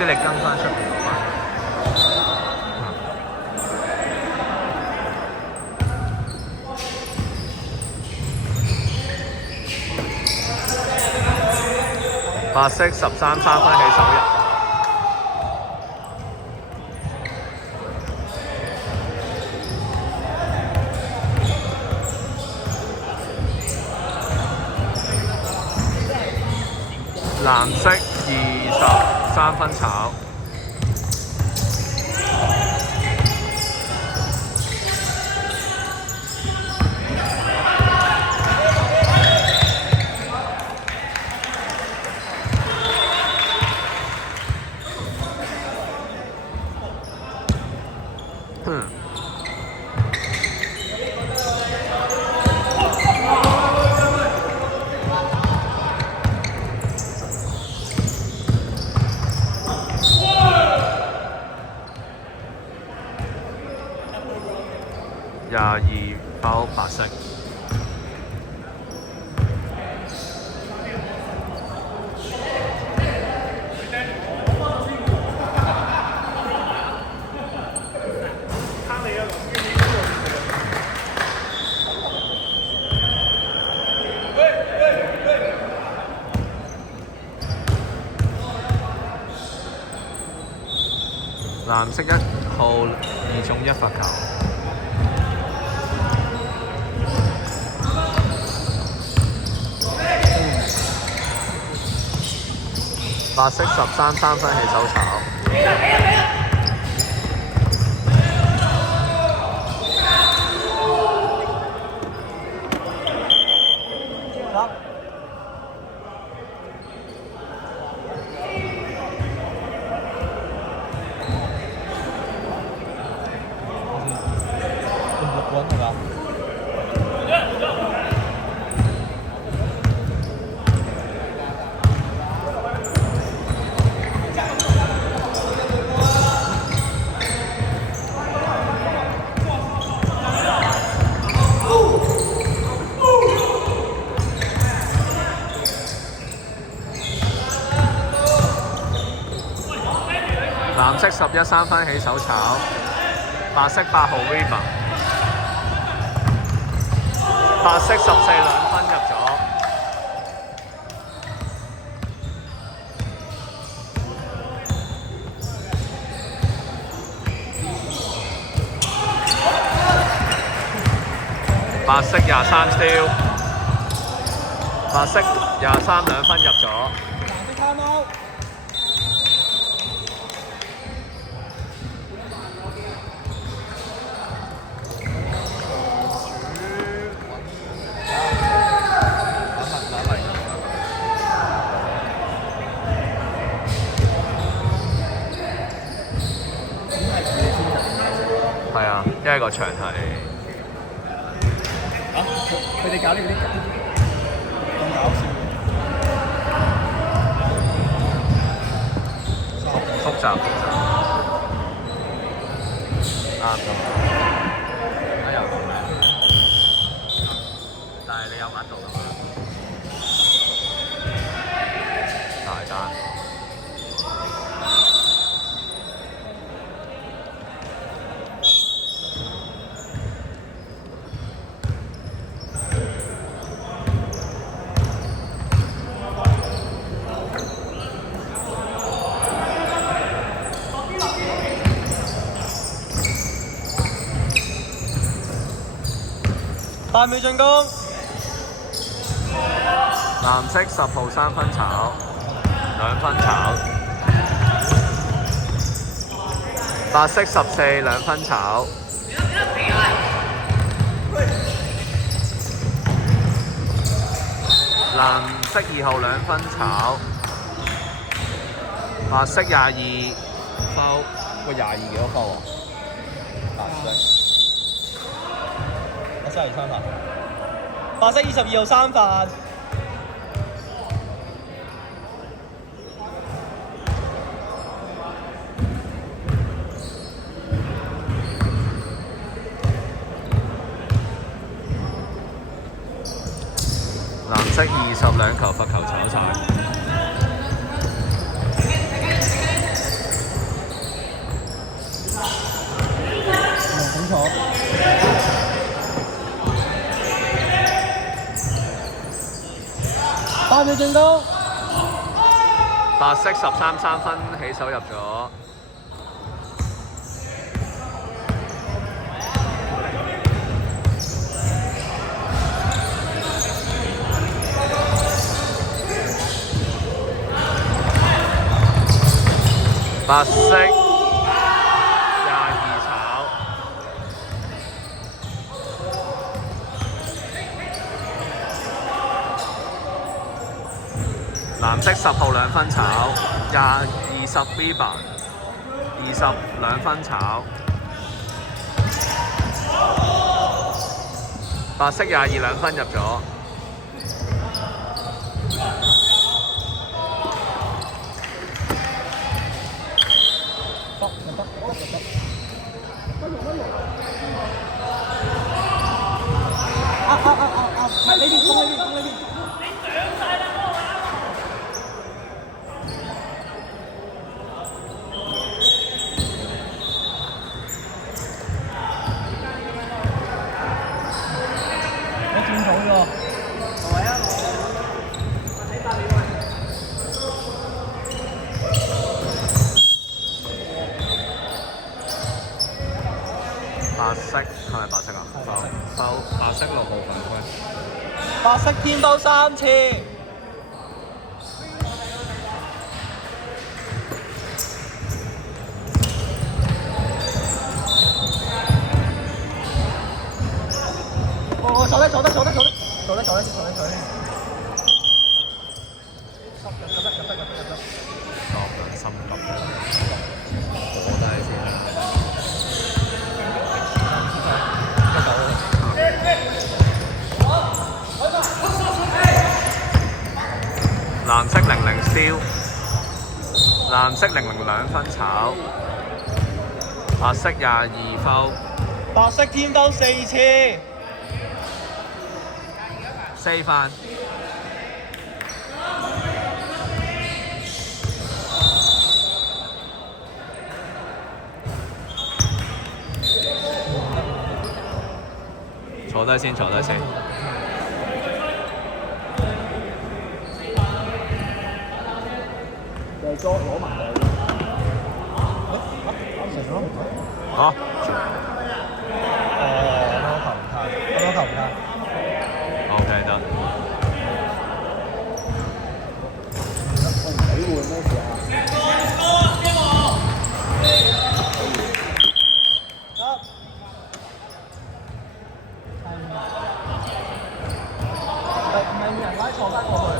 知你跟翻出邊嗰班。白色13三分起手入。藍色23分炒。22包白色。藍色1號2中1罰球。白色13三分起手炒。藍色11三分起手炒。白色8號 River。白色142分入咗。白色23 steal。白色23 2分入咗。係啊，因為個場係佢哋搞呢啲咁搞笑，複雜。啱咁。有但係你有額度㗎嘛？大單。8秒進攻。藍色10號3分炒，2分炒。白色14 2分炒。藍色2號2分炒。白色22 foul。個22幾多分啊？白色。32三分。白色22號3分。藍色22球罰球炒晒。秒進攻。白色13三分起手入咗。白色22炒，藍色10號2分炒，20 rebound， 20 2分炒，白色22 2分入咗。呢邊攻呢邊攻呢邊。你轉好咗。係啊。白色係咪白色啊？白色6號犯規。白色天兜3次。坐低。入得。心急，坐低先。藍色00 steal， 藍色00 2分炒，白色22 foul， 白色天兜4次。4犯。坐低先。攞埋佢。好。攞球唔卡。OK 得。我唔使換咩事啊？唔係每人拉錯翻過去。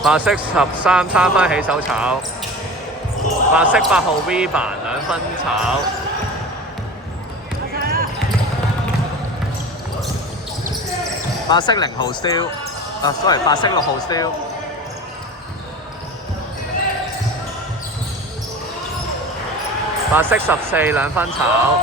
白色13 3分起手炒，白色8號 rebound 2分炒，白色0號 steal， sorry 白色6號 steal， 白色14 2分炒。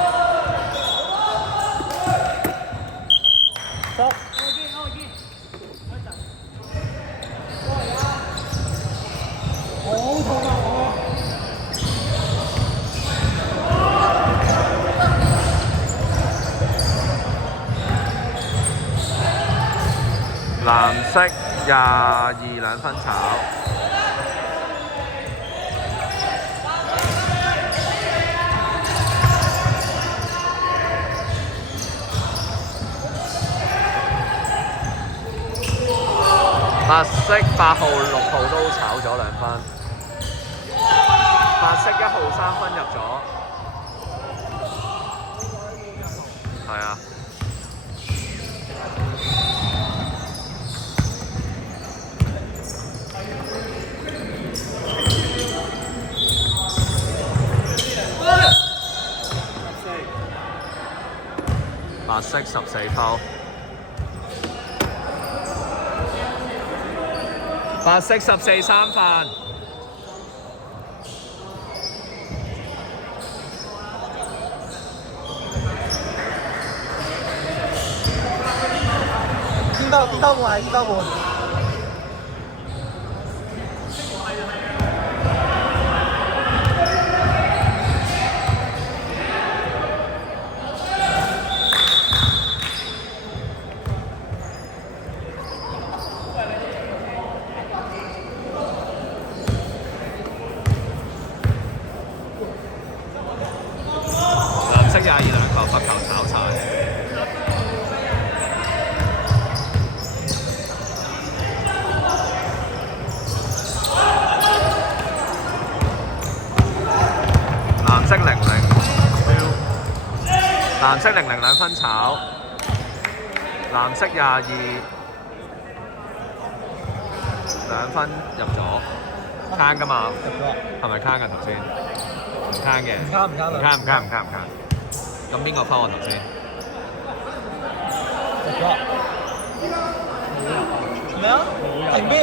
藍色22 2分炒，白色8號6號都炒咗2分，白色1號3分入咗，係啊。白色14 foul， 白色14 3犯，天兜換係天兜換。藍色0-0兩分炒，藍色22兩分入咗，慳㗎嘛？入咗。係咪慳㗎頭先？唔慳嘅。唔慳唔慳啦。咁邊個溝我頭先？入咗。咩啊？停標。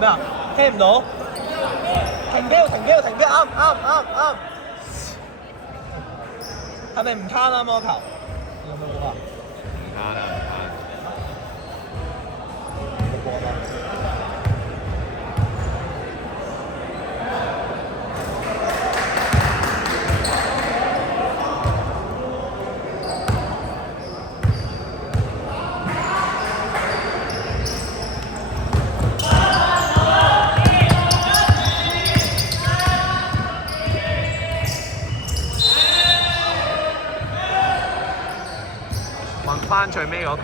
咩啊？聽唔到？停標，啱。係咪唔慳啊？魔球？有冇啊？唔慳啊！冇波啦。問翻最尾嗰球。